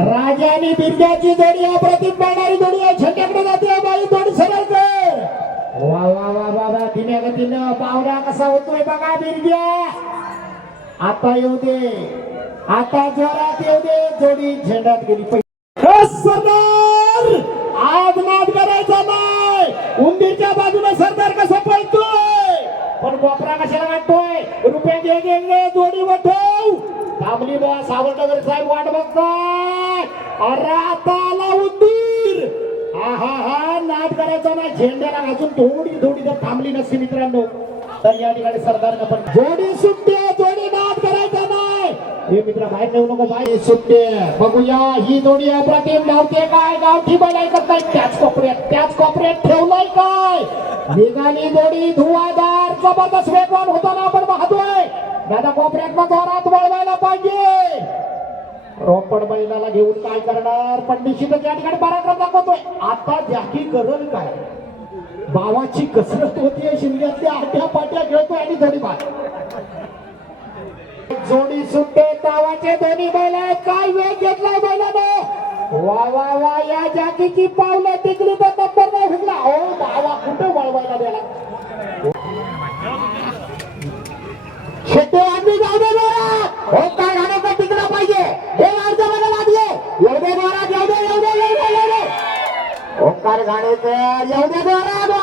राजा आणि बिरजाची जोडी अप्रतिम पाळणारी जोडी आहे छट्याकडे जाते हो बाई जोडी सरळ कर. वा वा वा बाबा तिने गतीनं पावरा कसा होतोय बघा बिरजा आता येऊ दे. आता जोरात येऊ दे. जोडी झेंडात गेली. सरदार आज नाद करायचा नाही. उंदीरच्या बाजूने सरदार कसा पळतोय? पण कोपरा कशाला वाटतोय? रुपये दे जोडी वठव थांबली बा सावरकर साहेब वाट बघतात अरे आता आला उंदीर. हा हा हा नाद करायचा नाही. झेंड्याला घासून थोडी थोडी जर थांबली नसती मित्रांनो. तर या ठिकाणी सरदारनं पण जोडी सुटते जोडी नाद करायचा नाही. हे मित्र बाहेर नेऊ नको बाहेर. सुट्टे. बघूया ही जोडी अप्रतिम लावते काय? गावठी बनाय करताय त्याच कोपऱ्यात त्याच कोपऱ्यात ठेवलंय काय? निघाली जोडी धुवादार जबरदस्त वेगवान होताना आपण पाहतोय. दादा कोपऱ्यात जोरात वळवायला पाहिजे. रोपड बैलाला घेऊन काय करणार? पण निश्चितच या ठिकाणी पराक्रम दाखवतोय. आता जाकी करल काय? बावाची कसरत होतीये शिंद्यातल्या आट्या पाट्या खेळतोय आणि थोडी बाद जोडी सुट्टे तावाचे दोन्ही बैल आहेत. काय वेग घेतलाय बैलाने? वा वा वा या जाकीची पावलं टिकली तर नंबर नाही हुकला हो बावा कुठं वळवायला गेला? शेट्टे आम्ही जाऊ दे जोरात हो काय घालायचं टिकलं पाहिजे. हे वारच्या मला लागले येऊ दे जोरात येऊ दे येऊ दे येऊ दे येऊ दे. ओंकार घाणेकर येऊ दे जोरात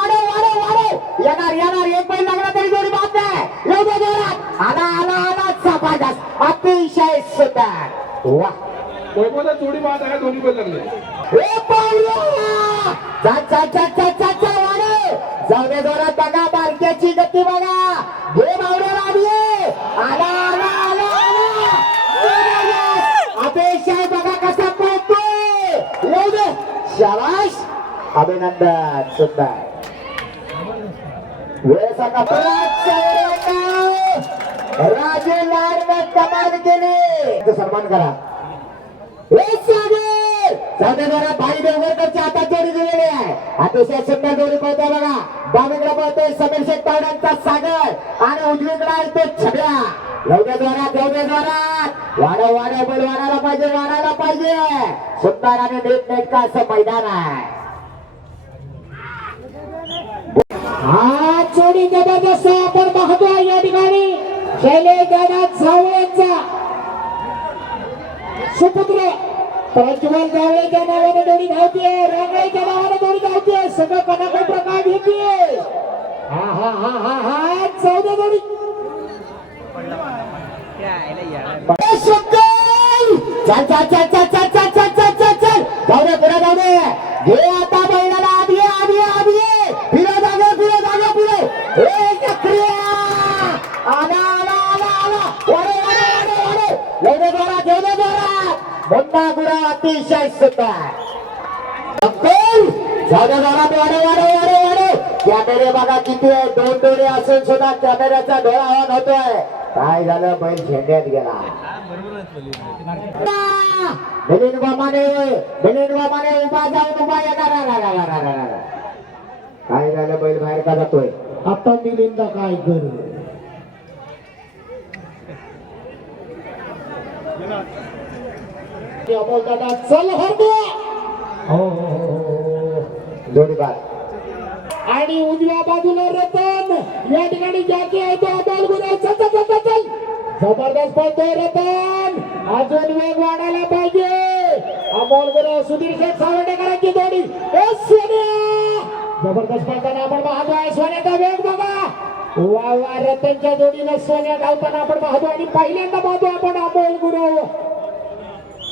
येणार येणार. एक बैल लागला तरी जोडी बात नाही येऊ दे जोरात. आला आला आला. जबरदस्त. अतिशय सुंदर. वा. वैभवला जोडी बाद आहे दोन्ही बैल लागले? ए पावला जा जा जा जा जा जा वाढव जाऊ दे जोरात. बघा बारक्याची गती बघा. हे बावडे अपेक्षा बघा कसा पळतोय शाबाश अभिनंदन सुंदर वेळ सांगा. परत राजे लाडने कमाल केली. सन्मान करा सागर साधे जरा भाई देवगरकर अतिशय सुंदर जोडी पळतोय बघा. डावीकडे पळतोय समीर शेख पावड्यांचा सागर. आणि उजवीकडे आहे तो छब्या एवढ्या जोरात एवढ्या जोरात. वाढव वाढव बैल वाढायला पाहिजे वाढायला पाहिजे. सुंदर आणि नीट नेटका असं मैदान आहे. हा जोडी जबरदस्त आपण पाहतोय या ठिकाणी. शैलेश दादा सावळ्यांचा सुपुत्र प्रज्वल जावळेच्या नावाने जोडी धावतीये रांगळेच्या नावाने जोडी धावतीये सगळं कनाकडे प्रकार घेते हा. हा हा हा हा चौदा जोडी ए, सुंदर! चल चल चल चल चल चल चल चल चल चल. जाऊ दे पुढे जाऊ दे. घे आता बैलाला आधी ये, आधी ये, आधी ये. फिरव जागे फिरव जागे फिरव ए चक्रिया आला आला आला आला वाडे वाडे वाडे वाडे एवढे जोरात एवढे जोरात मोठा गुरा अतिशय सुतार. अक्कल! जागा जोरात वाडे वाडे वाडे वाडे कॅमेरे बघा किती आहे. दोन डोळे असून सुद्धा कॅमेऱ्याचा डोळा आवाज होतोय. काय झालं? बैल झेंड्यात गेला. मिलिंद बामाने मिलिंद बामाने उभा जाऊन उभा येणार काय झालं? बैल बाहेर का जातोय? आता मिलिंद काय करू? अमोल दादा चल हो हो, हो. जोडी बाद. आणि उजव्या बाजूला रतन. या ठिकाणी जाकी आहे तो अमोल गुरु. चल चल चल, जबरदस्त पळतोय रतन. अजून वेग वाढायला पाहिजे. अमोल गुरु सुधीर शेठ सावंडेकरांची जोडी. जबरदस्त पळताना आपण पाहतोय सोन्याचा वेग बघा. वा वा रतनच्या जोडीनं सोन्या धावताना आपण पाहतो आणि पहिल्यांदा पाहतो आपण अमोल गुरु.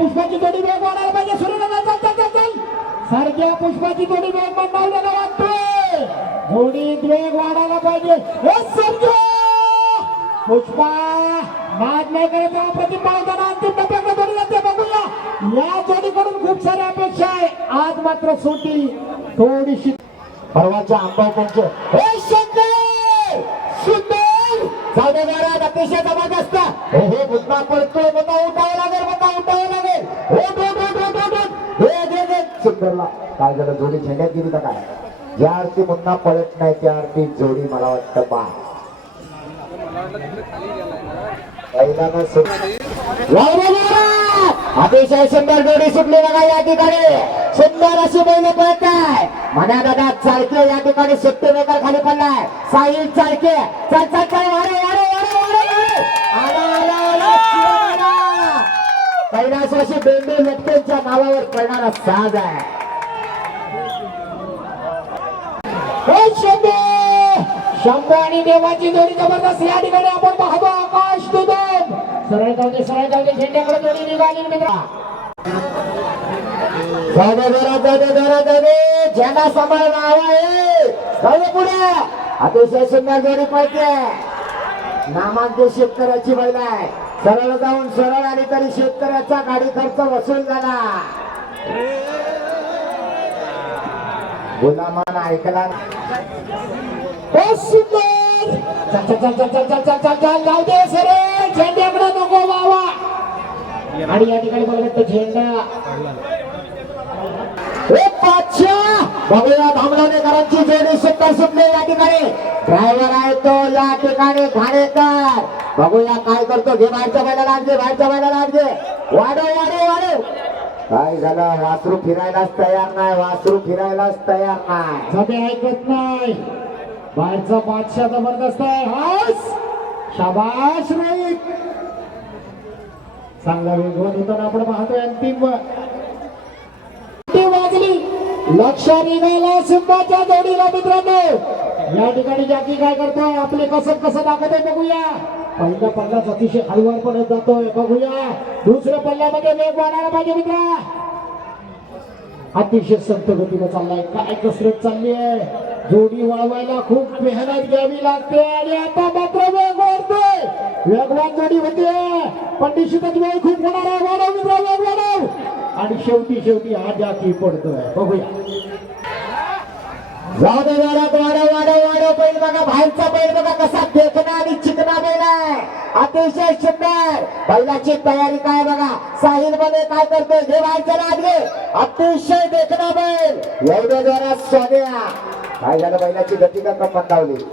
पुष्पाची थोडी वेग वाढायला पाहिजे. सूर्यदादा चल चल चल चल. सारख्या पुष्पाची थोडी वेग मंदावलेला वाटतोय. थोडी वेग वाढायला पाहिजे. हे सर्जा पुष्पा नाद नाही करत अप्रतिम पाळताना अंतिम टप्प्याकडे जोडी जाते बघूया. या जोडीकडून खूप साऱ्या अपेक्षा आहे. आज मात्र सुटी थोडीशी परवाच्या आंबा पंच सुंदर जाऊ दे महाराज अतिशय जबरदस्त. हे हे पडतोय बता उठावं लागेल बता उठावं लागेल. हो दो दो दो दो दो हे दे दे सुंदरला. काय झालं जोडी झेंड्यात गेली का काय? ज्या आरती मुन्ना पळत नाही त्या आरती जोडी मला वाटतं पा पहिल्यानं सुट लावलं अतिशय सुंदर जोडी सुटली बघा या ठिकाणी. सुंदर अशी बैल पळत आहे. म्हणा दादा चालके या ठिकाणी सुट्टी मेकर खाली पडलाय. साहिल चालके. चल चल चल वारे वारे वारे वारे वारे. आला आला आला शिवाय आला. कैलासवासी लटकेच्या नावावर पडणारा साज आहे. शंभू आणि देवाची जोडी जबरदस्त या ठिकाणी आपण पाहतो आकाश दुदम सरळ जाऊ दे सरळ जाऊ दे झेंड्याकडे थोडी निघाली मित्रा झेंडा सांभाळ नाव पाहिजे नामांकित शेतकऱ्याची महिला आहे. सरळ जाऊन सरळ आली तरी शेतकऱ्याचा गाडी खर्च वसूल झाला. गुलामान ऐकला. जाऊ दे सरळ झेंड्याकडे नको बाबा. आणि या ठिकाणी बघत तो झेंडा. ए पाचशा. बघूया धामणवणेकरांची जोडी सुंदर सुटली या ठिकाणी. ड्रायव्हर आहे तो या ठिकाणी घाणेकर बघूया काय करतो घे बाहेरच्या बायला लागते बाहेरच्या बायला लागते वाढव वाढव वाढव. काय झालं? वासरू फिरायलाच तयार नाही वासरू फिरायलाच तयार नाही. सगळे ऐकत नाही. बाहेरचा बादशाह जबरदस्त आहे. हास! शाबाश रोहित चांगला वेगवान होताना आपण पाहतोय अंतिम वाजली. लक्ष निघाला सिंबाच्या जोडीला मित्रांनो. या ठिकाणी जाकी काय करतोय? आपले कसं कसं दाखवतोय बघूया. पहिल्या पल्ल्याच अतिशय हलवार पडत जातोय. बघूया. दुसऱ्या पल्ल्यामध्ये वेग वाढायला पाहिजे मित्रा. अतिशय संत गतीला चाललाय. काय कसरत चालली आहे? जोडी वळवायला खूप मेहनत घ्यावी लागते आणि आता मात्र वेग वाढतोय. वेगवान जोडी होते. पण निश्चितच वेळ खूप होणार आहे. वाढव मित्र वेग वाढव. आणि शेवटी शेवटी हा जाती पडतोय. बघूया. जाऊ दे जोरात वाढव वाढव वाढव बैल बघा बाहेरचा बैल बघा कसा फेकना आणि चिकना बैल आहे. अतिशय सुंदर. बैलाची तयारी काय बघा साहिलमध्ये काय करतोय? हे बाहेरच्या लागले अतिशय देखना बैल. एवढ्या जोरात सोन्या. काय झालं बैलाची गती का कम मंदावली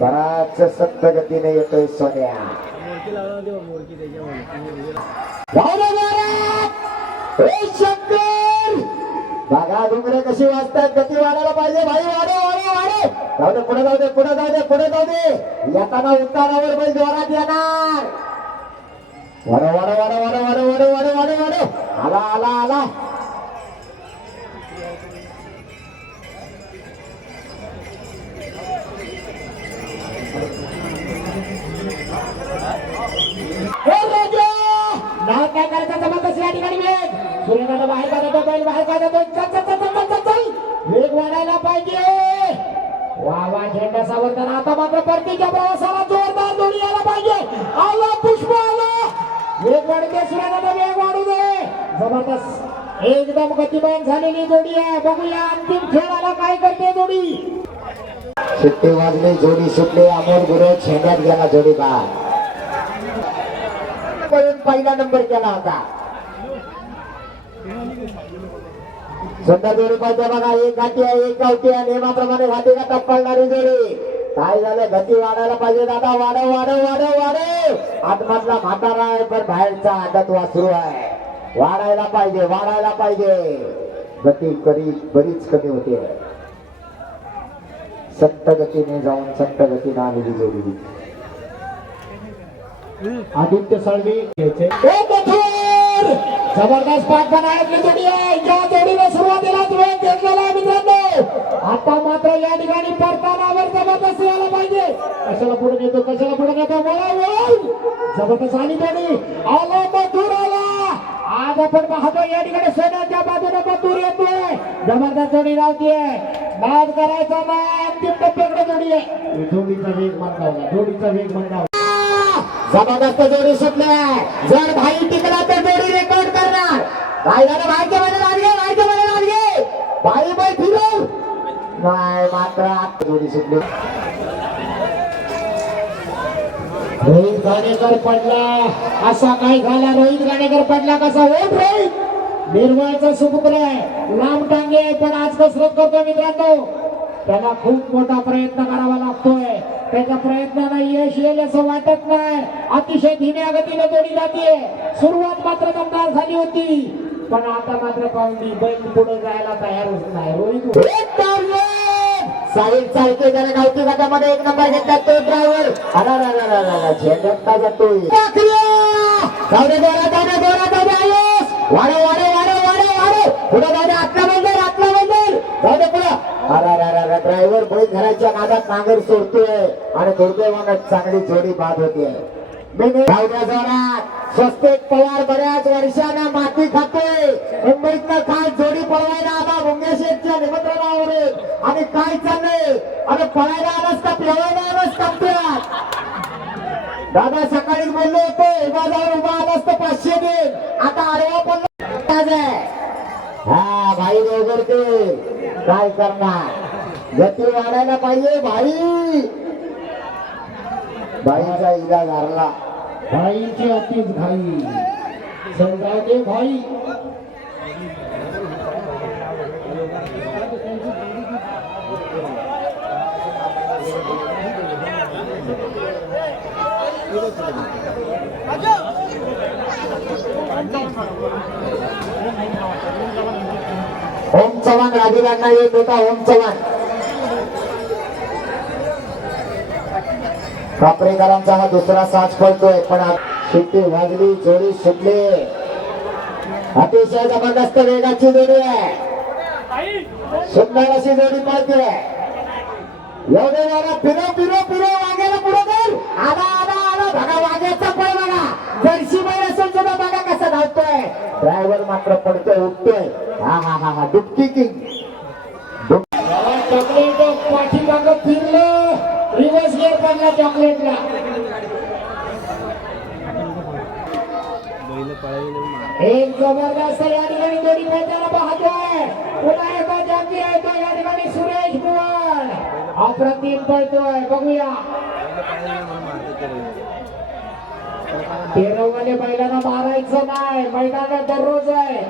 बराच सत्त गतीने येतोय सोन्या. जाऊ दे शंकर! डुंगरे कशी वाजतात? गती वाढायला पाहिजे. भाई वाढे वाढे वाढे. जाऊ दे पुढे जाऊ दे पुढे जाऊ दे पुढे जाऊ दे. येताना उतारावर बैल जोरात येणार. वाढ वाढ वाढ वाढ वाढ वाढ वाढ वाढ वाढ आला आला आला. सूर्यनारायण बाहेर का जातो बैल बाहेर का जातो चल चल चल चल चल चल वेग वाढायला पाहिजे वा वा झेंडा सावरताना आता मात्र परतीच्या प्रवासाला जोरदार दोन्ही यायला पाहिजे आला पुष्प आला वेग वेग वाढू दे जबरदस्त एकदम गतिमान झालेली जोडी आहे बघूया अंतिम खेळाला काय करते जोडी सुट्टी वाजली जोडी सुटली अमोल गुरु झेंड्यात गेला जोडी पळून पहिला नंबर केला होता सुंदर जोडी पाहिजे बघा एक घाटी आहे एक गावठी आहे. नियमाप्रमाणे घाटी का पळणारी जोडी. काय झालं? गती वाढायला पाहिजे दादा. वाढव वाढव वाढव वाढव. आतमधला म्हातारा आहे पण बाहेरचा आदत वासरू आहे. वाढायला पाहिजे वाढायला पाहिजे. गती करी बरीच कमी होते. संत गतीने जाऊन संत गतीने आलेली जोडी. आदित्य साळवी घ्यायचे. जबरदस्त पाठ बनायची जोडी आहे. या जोडीने सुरुवातीलाच वेग घेतलेला आहे मित्रांनो. आता मात्र या ठिकाणी परतानावर जबरदस्त यायला पाहिजे. कशाला पुढे नेतो कशाला पुढे नेतो? बोला जबरदस्त आणि जोडी आला मधुर आला. आज आपण पाहतो या ठिकाणी सोन्याच्या बाजूने मधुर येतोय. जबरदस्त जोडी लावतीये. बाद करायचा नाही अंतिम टप्प्याकडे जोडी आहे. जोडीचा वेग मंदावला जोडीचा वेग मंदावला. जबरदस्त जोडी सुटले जर भाई टिकला तर काय झालं भाईच्या मध्ये लागले भाईच्या मध्ये लागले भाई बाई फिरव. नाही मात्र आत जोडी सुटली रोहित गाणेकर पडला. असा काय झाला? रोहित गाणेकर पडला कसा? होत रोहित. निर्मळचा सुपुत्र आहे. लांब टांगे आहे, पण आज कसरत करतो मित्रांनो. त्याला खूप मोठा प्रयत्न करावा लागतोय. त्याच्या प्रयत्नाला यश येईल असं वाटत नाही. अतिशय धीम्या गतीने जोडी जाते. सुरुवात मात्र दमदार झाली होती. पण आता मात्र पाहुणी बैल पुढे जायला तयार होत नाही. रोहित साहिल चालते त्याने गावठी गटामध्ये. एक नंबर घेतला तो ड्रायव्हर अरा झेंडा जातोय? दोरा दे दोरा जाऊ दे आयुष! वाढव वाढव वाढव वाढव वाढव! पुढे जाऊ दे आतला बंदर आतला बंदर! जाऊ दे पुढे. अरा ड्रायव्हर बैल घराच्या नादात नांगर सोडतोय. आणि दुर्दैवानं चांगली जोडी बाद होते जाऊ द्या जोरात स्वस्तिक पवार बऱ्याच वर्षानं माती खाते. मुंबईतनं काय जोडी पळवायला आला मुंगेशेच्या निमंत्रणावरून. आणि काय चाललंय? आणि पळायला आलास का? पळवायला आलास का दादा सकाळी बोललो होते उभा जाऊन उभा आलास तर पाचशे दे आता आडवा पडला. हा भाई वगैरे काय करणार? गती वाढायला पाहिजे भाई. बाईचा इलाज हरला भाईची अतिच घाई. समजावते भाई. ओम चव्हाण राजूरांना येत होता ओम चव्हाण. कापरेकरांचा हा दुसरा साज पडतोय पण शिट्टी वाजली जोडी सुटली. अतिशय जबरदस्त वेगाची जोडी आहे. सुंदर अशी जोडी पडते एवढे वारा फिरो फिरो फिरो वाघ्याला पुढे जाईल आला आला आला बघा वाघ्याचा पळ बघा. जर्सी बैल असेल सुद्धा बघा कसा धावतोय. ड्रायव्हर मात्र पडतोय उठतोय. हा हा हा हा डुबकी किंग. पाठीमाग फिरलं. पडला चॉकलेटला. एक जबरदस्त या ठिकाणी जोडी पळताना पाहतोय. पुन्हा एकदा जाती आहे तो या ठिकाणी सुरेश कुमार. अप्रतिम पळतोय बघूया. तेरवले बैलांना मारायचं नाही. मैदानात दररोज आहे.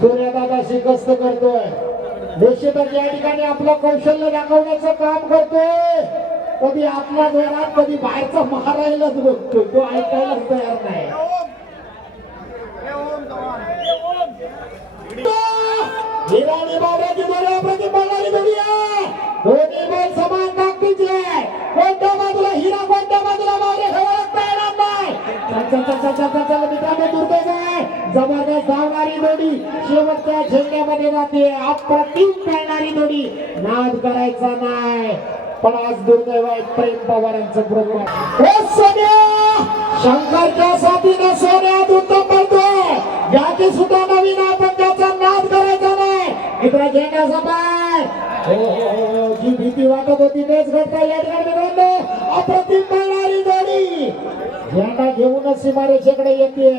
सूर्यदादा शिकस्त करतोय. निश्चितच या ठिकाणी आपलं कौशल्य दाखवण्याचं काम करतोय. कधी आपल्या घरात कधी बाहेरचा मारायलाच बघतोय. तो ऐकायलाच तयार नाही. हिराणी बाबाची दोन्ही बैल समान ताकदीचे कोणत्या बाजूला हिरा कोणत्या बाजूला बावरे ओळखता येणार नाही. चल चल चल चल चल चल मित्रांनो दुर्दैव आहे. जबरदस्त धावणारी जोडी शेवटच्या झेंड्यामध्ये जाते. अप्रतिम खेळणारी जोडी नाद करायचा नाही. पण आज दुर्दैव आहे प्रेम पवारांचं प्रोग्राम हे सोन्या! शंकरच्या साथीने सोन्या उत्तम पडतोय. ज्याची सुद्धा नवीन आपण त्याचा नाद करायचा नाही. इकडे घेण्याचा पाय. जी भीती वाटत होती तेच घडता या ठिकाणी अप्रतिम पळणारी जोडी. झेंडा घेऊनच सीमारेषेकडे येते.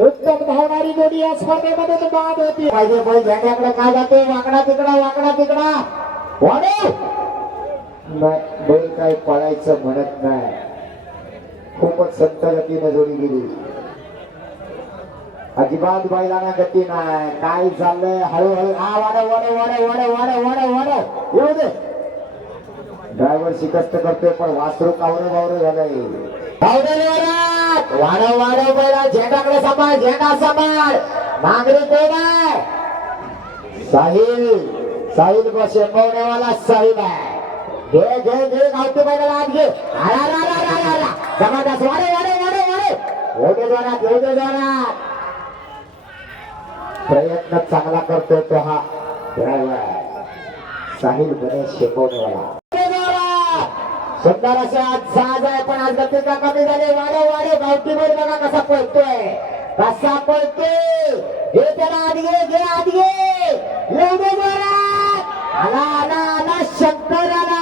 उत्तम धावणारी जोडी या स्पर्धेमध्ये तर बाद होती. पाहिजे झेंड्याकडे काय जाते वाकडा तिकडा वाकडा तिकडा. वाढव बैल काय पळायचं म्हणत नाही. खूपच संत गतीने जोडी गेली. अजिबात बैलांना गती नाही. काय चाललंय हळूहळू हा वाड वाड वाड वाड वाड वाड वाड येऊ दे. ड्रायव्हर शिकस्त करतोय पण वासरू कावर बावरे झालंय. धावलेले वरात वाढव वाढव बैला. झेंडाकडे सांभाळ झेंडा सांभाळ. नागरिक कोण आहे? साहिल. साहिल बस शेंबवण्यावाला साहिल आहे. घे घे घे गावठी बैलाला घे. आला आला आला आला आला जबरदस्त. वाढे वाढे वाढे वाढे येऊ दे जोरात येऊ दे जोरात प्रयत्न चांगला करतो तो हा. ड्रायव्हर साहिल गणेश शेंबवण्यावाला सुंदर असे आज साज आहे पण आज गती का कमी झाली. वाढव वाढव गावठी बैल बघा कसा पळतोय. कसा पळतोय. हे त्याला आधी घे घे आधी घे. येऊ दे जोरात. आला आला आला शंकर आला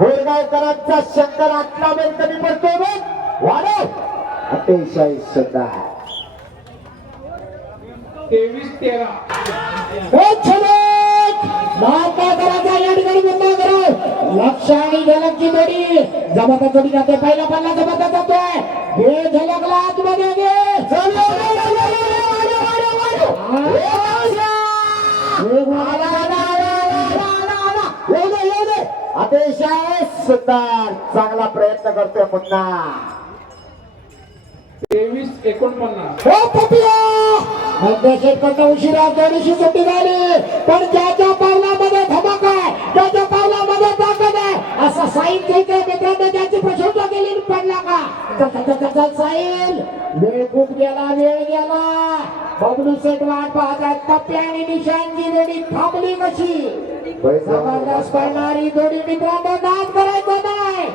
बोरगावकरांचा शंकर वेळ कमी पडतो बघ. वाढव. अतिशय सुंदर तेवीस तेरा. महात्मा या ठिकाणी बंद करा लक्ष आणि झलकची जोडी. जमाता जोडी जाते पहिला पल्ला जमाता जातोय. हे झलकला आतमध्ये घे चल, अतिशय सुंदर चांगला प्रयत्न करतोय पुन्हा. तेवीस एकोणपन्नास. हो पपिया मध्यक्षेत्रकडनं उशिरा थोडीशी सुट्टी झाली. पण ज्याच्या पावलामध्ये धमक आहे ज्याच्या पावलामध्ये ताकद आहे. असा साईल इथे मित्रांनो ज्याची प्रशंसा केली पडला का? साईल वेळ खूप गेला वेळ गेला. बबलू सेट वाट पाहतात टप्पे आणि निशांची जोडी थांबली कशी? जबरदस्त पडणारी जोडी मित्रांनो नाद करायचा नाही.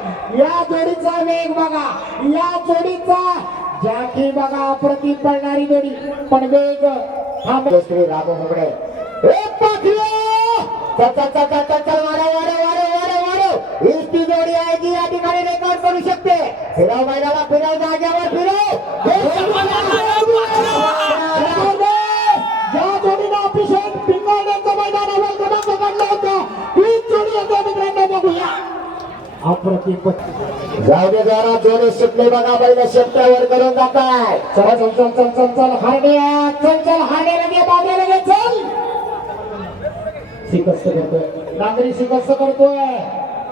या जोडीचा वेग बघा. या जोडीचा जॅकी बघा अप्रतिम पडणारी जोडी. पण वेग श्री राम ती जोडी आहे जी या ठिकाणी रेकॉर्ड करू शकते. फिरव मैदानाला फिरव जागेवर. जाऊ दे जरा जोडे सुटले बघा पहिल्या शेपट्यावर करून जात आहे चल चल चल चल चल चल चल चल हार्ड्या लगे लगे चल. शिकस्त करतोय. नांगरी शिकस्त करतोय.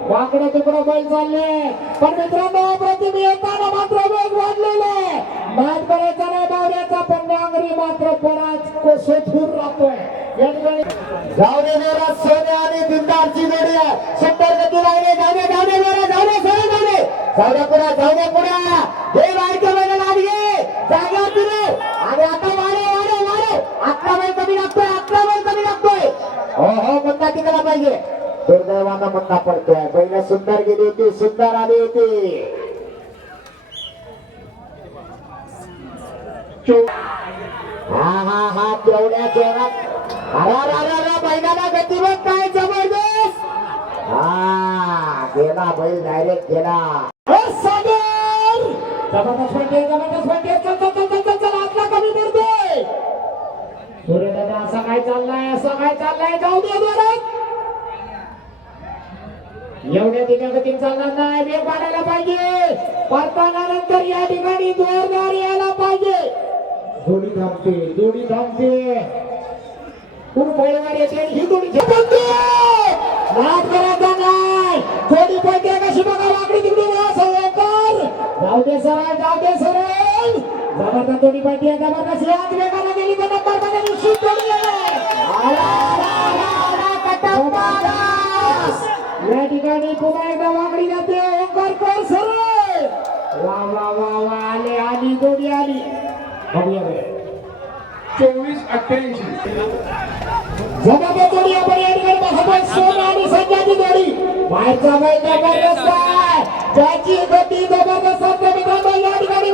वाकडं तुकडं बैल चालले. पण मित्रांनो अप्रतिम येताना मात्र वेग वाढलेले नाद करायचा नाही बावड्याचा पण नांगरी मात्र बराच कोसोथूर राहतोय. जाऊ दे सोने आणि दिलदारची जोडी आहे. शंभर गती लागले जाऊ दे जाऊ दे जाऊ पुढे जाऊ पुढे हे बाहेरच्या बैलाला आधी घे आणि आता वाढव वाढव वाढव. अकरा बैल कमी लागतोय अकरा बैल कमी लागतोय. हो हो मुद्दा तिकडला पाहिजे. दुर्दैवानं मुद्दा पडतोय. पहिले सुंदर गेली होती सुंदर आली होती. चौ हा हा हा तेवढ्या चेहऱ्यात अरा रा रा बैलाला गती काय जबरदस्त? हा गेला बैल डायरेक्ट गेला. सागर! जबरदस्त पडते जबरदस्त पडते चल चल चल चल चल चल आतला कमी पडतोय. सूर्यदादा असा काय चाललंय असं काय चाललंय? जाऊ दे जोरात एवढ्या दिल्या गतीने चालणार नाही वेग वाढायला पाहिजे. परताना नंतर या ठिकाणी जोरदार यायला पाहिजे. जोडी थांबते जोडी थांबते खूप पहिलवार येते? ही जोडी थांबते नाद करायचा नाही जोडी कशी बघा वाकडी तिकडे जाऊ दे सरळ जाऊ दे सरळ जबरदस्त जोडी पडते जबरदस्त. याच वेगाला गेली तर नंबरमध्ये निश्चित जोडी आला, या ठिकाणी पुन्हा एकदा वाकडी जाते. ओंकार कर सरळ वा वा वा वा. आले आली जोडी आली. चोवीस अठ्ठ्याऐंशी. जगाच्या जोडी आपण या ठिकाणी पाहतोय सोन आणि जोडी बाहेरचा ज्याची गती जबरदस्त